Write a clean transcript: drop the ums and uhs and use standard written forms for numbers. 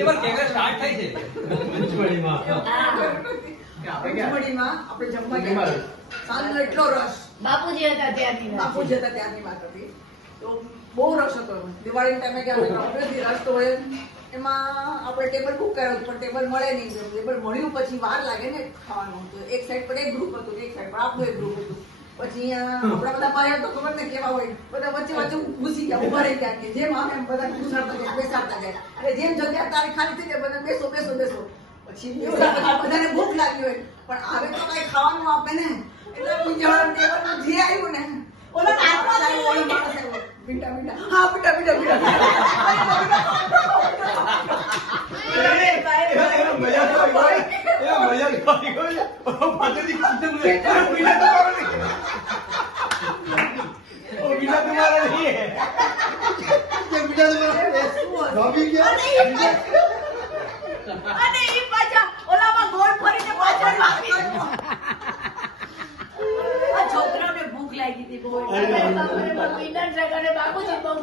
Table cake start થાય છે પંચમઢીમાં. પંચમઢીમાં આપણે જમવા ગયા સાંજનો એટલો રસ. બાપુજી હતા ત્યાંની વાત હતી. તો બહુ રસ હતો. દિવાળી ટાઈમે ગયા ઓબ્વિયસલી રસ તો હોય. એમાં આપણે ટેબલ બુક કર્યું પણ ટેબલ મળે નહીં. ટેબલ મળ્યું પછી વાર લાગે ને ખાવાનું. તો એક સાઈડ પર એક ગ્રુપ હતું, એક સાઈડ પર આપણું એક ગ્રુપ હતું. પછી આપણા બધા ભાઈઓ તો ખબર ને કેવા હોય, બધા વચ્ચે વચ્ચે ઘૂસી ગયા, ઉભા રહી ગયા કે જેમ આમ એમ બધા ઘૂસાડતા જાય, બેસાડતા જાય. અને જેમ જગ્યા તારી ખાલી થઈ જાય બધા બેસો બેસો બેસો. પછી બધાને ભૂખ લાગી હોય પણ આવે તો કઈ ખાવાનું આપે ને એટલે બીજા ટેબલ જે આવ્યું ને ઓલા માણસ મીઠા મીઠા હા મીઠા મીઠા અને ઈ પાછા ઓલામાં ગોળ ફરીને પાછળ લાવી. આ છોકરાઓને ભૂખ લાગી હતી બહુ. બાપુજી બહુ